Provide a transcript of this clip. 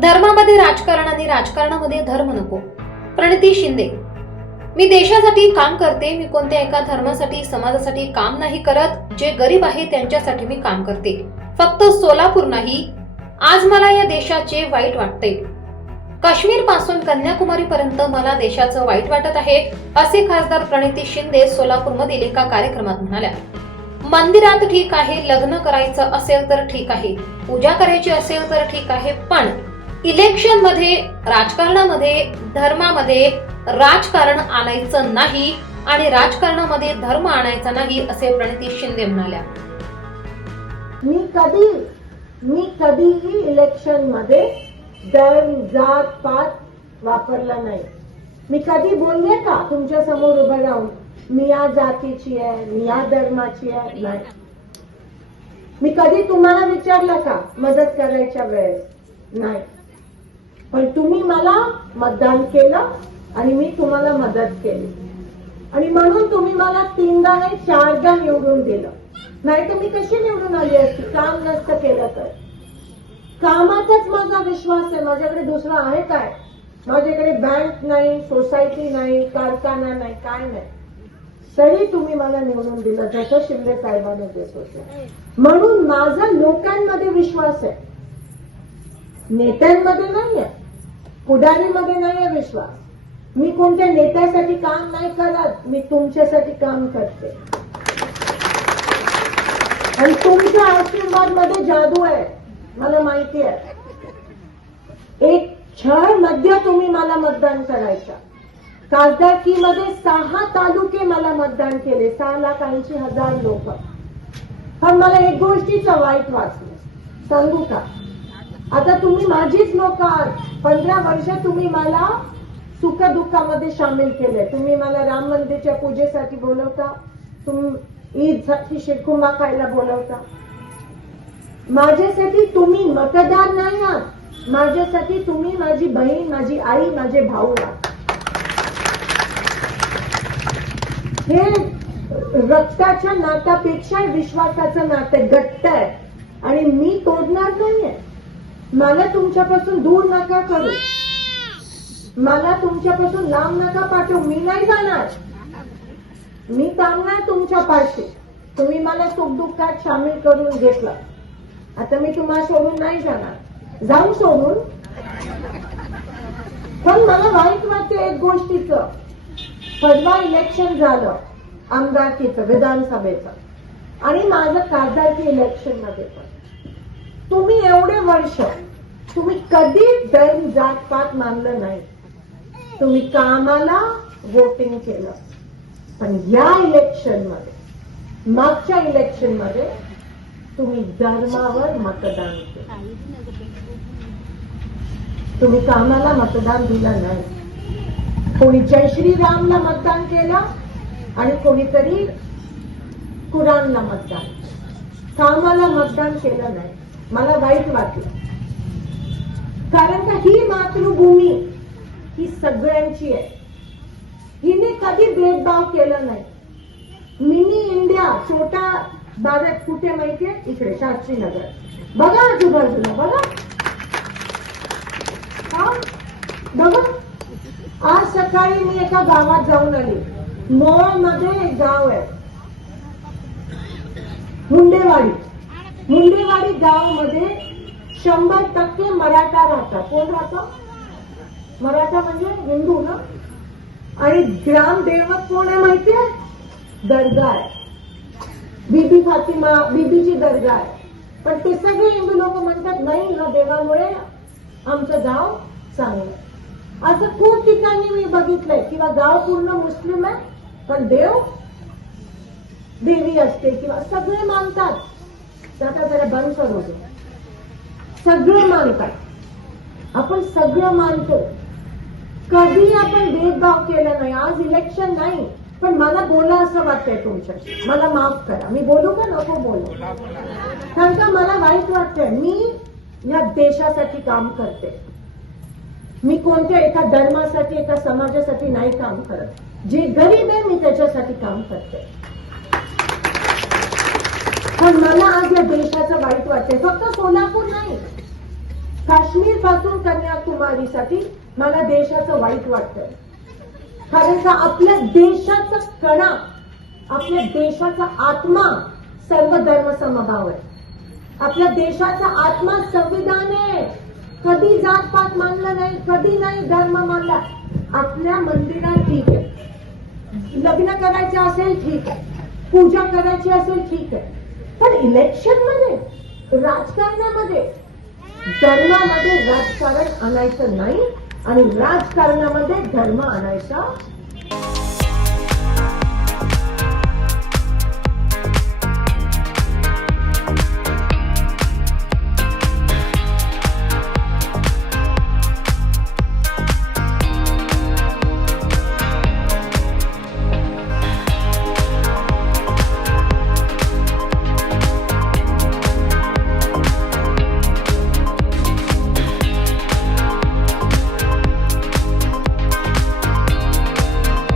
धर्मामध्ये राजकारण आणि राजकारणामध्ये धर्म नको. प्रणिती शिंदे. मी देशासाठी काम करते मी कोणत्या एका धर्मासाठी समाजासाठी काम नाही करत जे गरीब आहे त्यांच्यासाठी मी काम करते. फक्त सोलापूर नाही आज मला या देशाचे वाईट वाटते. काश्मीरपासून कन्याकुमारी पर्यंत मला देशाचं वाईट वाटत आहे असे खासदार प्रणिती शिंदे सोलापूर मधील एका कार्यक्रमात म्हणाल्या. मंदिरात ठीक आहे लग्न करायचं असेल तर ठीक आहे पूजा करायची असेल तर ठीक आहे पण इलेक्शनमध्ये राजकारणामध्ये धर्मामध्ये राजकारण आणायचं नाही आणि राजकारणामध्ये धर्म आणायचा नाही असे प्रणिती शिंदे म्हणाल्या. मी कधी मी कधीही इलेक्शनमध्ये धर्म जात पात वापरला नाही. मी कधी बोलले का तुमच्यासमोर उभं राहून मी या जातीची आहे मी या धर्माची आहे? नाही. मी कधी तुम्हाला विचारलं का मदत करायच्या वेळेस? नाही. पण तुम्ही मला मतदान केलं आणि मी तुम्हाला मदत केली. आणि म्हणून तुम्ही मला तीनदा नाही चारदा निवडून दिलं. नाही तर मी कशी निवडून आली असती? काम नसतं केलं तर. कामातच माझा विश्वास आहे. माझ्याकडे दुसरं आहे. काय माझ्याकडे बँक नाही सोसायटी नाही कारखाना नाही काय नाही. तरी तुम्ही मला निवडून दिलं जसं शिंदे साहेबांनी देत होते. म्हणून माझा लोकांमध्ये विश्वास आहे. नेत्यांमध्ये नाहीये. पुढारीमध्ये नाहीये विश्वास. मी कोणत्या नेत्यासाठी काम नाही करत मी तुमच्यासाठी काम करते. आणि तुमच्या आशीर्वादमध्ये जादू आहे मला माहिती आहे. एक क्षणमध्ये तुम्ही मला मतदान करायचं. खासदारकीमध्ये सहा तालुके मला मतदान केले सहा लाख ऐंशी हजार लोक. पण मला एक गोष्टीचं वाईट वाचलं सांगू का? आता तुम्ही माझीच लोक आहात. पंधरा वर्ष तुम्ही मला सुख दुःखामध्ये सामील केले तुम्ही मला राम मंदिरच्या पूजेसाठी बोलवता. तुम्ही ईदसाठी शिरकुंबा खायला बोलवता. माझ्यासाठी तुम्ही मतदार नाही आहात. माझ्यासाठी तुम्ही माझी बहीण माझी आई माझे भाऊ आहात. हे रक्ताच्या नात्यापेक्षा विश्वासाचं नातं घट्ट आहे. आणि मी तोडणार मला तुमच्यापासून दूर नका करू. मला तुमच्यापासून लांब नका पाठवू. मी नाही जाणार. मी थांबणार तुमच्या पाशी. तुम्ही मला सुखदुःखात सामील करून घेतलं. आता मी तुम्हाला सोडून नाही जाणार. जाऊ सोडून. पण मला वाईट वाटते एक गोष्टीचं. परवा इलेक्शन झालं. आमदारकीचं विधानसभेचं. आणि माझं खासदारकी इलेक्शनमध्ये पण. तुम्ही एवढे वर्ष तुम्ही कधी धर्म जातपात मानलं नाही. तुम्ही कामाला वोटिंग केलं. पण या इलेक्शनमध्ये मागच्या इलेक्शनमध्ये तुम्ही धर्मावर मतदान केलं. तुम्ही कामाला मतदान दिलं नाही. कोणी जय श्रीरामला मतदान केलं आणि कोणीतरी कुराणला मतदान कामाला मतदान केलं नाही. मला वाईट वाटलं. कारण का ही मातृभूमी ही सगळ्यांची आहे. हिने कधी भेदभाव केला नाही. मिनी इंडिया छोटा भारत कुठे माहितीये इकडे शास्त्री नगर बघा आजूबाजूला बघा. बघा. आज सकाळी मी एका गावात जाऊन आली. मोळमध्ये एक गाव आहे. मुंडेवाडी. मुंडेवाडी गावमध्ये शंभर टक्के मराठा राहतात कोण राहतं? मराठा म्हणजे हिंदू ना? आणि ग्रामदेवत कोण आहे माहितीये दर्गा आहे. बीबी फातिमा बीबीची दर्गा आहे. पण ते सगळे हिंदू लोक म्हणतात नाही ह्या देवामुळे आमचं गाव चांगलं असं खूप ठिकाणी मी बघितलंय. किंवा गाव पूर्ण मुस्लिम आहे पण देव देवी असते किंवा सगळे मानतात. त्याचा आता जरा बंद करू दे. सगळं मानतात आपण सगळं मानतो. कधी आपण भेदभाव केला नाही आज इलेक्शन नाही पण मला बोला असं वाटतंय तुमच्याशी. मला माफ करा. मी बोलू का नको बोलू? कारण का मला वाईट वाटतंय. मी या देशासाठी काम करते. मी कोणत्या एका धर्मासाठी एका समाजासाठी नाही काम करत. जे गरीब आहे मी त्याच्यासाठी काम करते. पण मला आज या देशाचं वाईट वाटतंय फक्त सोलापूर नाही काश्मीरपासून कन्याकुमारीसाठी मला देशाचं वाईट वाटतंय. कारण का आपल्या देशाचा कणा आपल्या देशाचा आत्मा सर्व धर्म समभाव आहे. आपल्या देशाचा आत्मा संविधान आहे. कधी जात पात मानलं नाही कधी नाही धर्म मानला. आपल्या मंदिरात ठीक आहे. लग्न करायचे असेल ठीक आहे. पूजा करायची असेल ठीक आहे. पण इलेक्शनमध्ये राजकारणामध्ये धर्मामध्ये राजकारण आणायचं नाही आणि राजकारणामध्ये धर्म आणायचा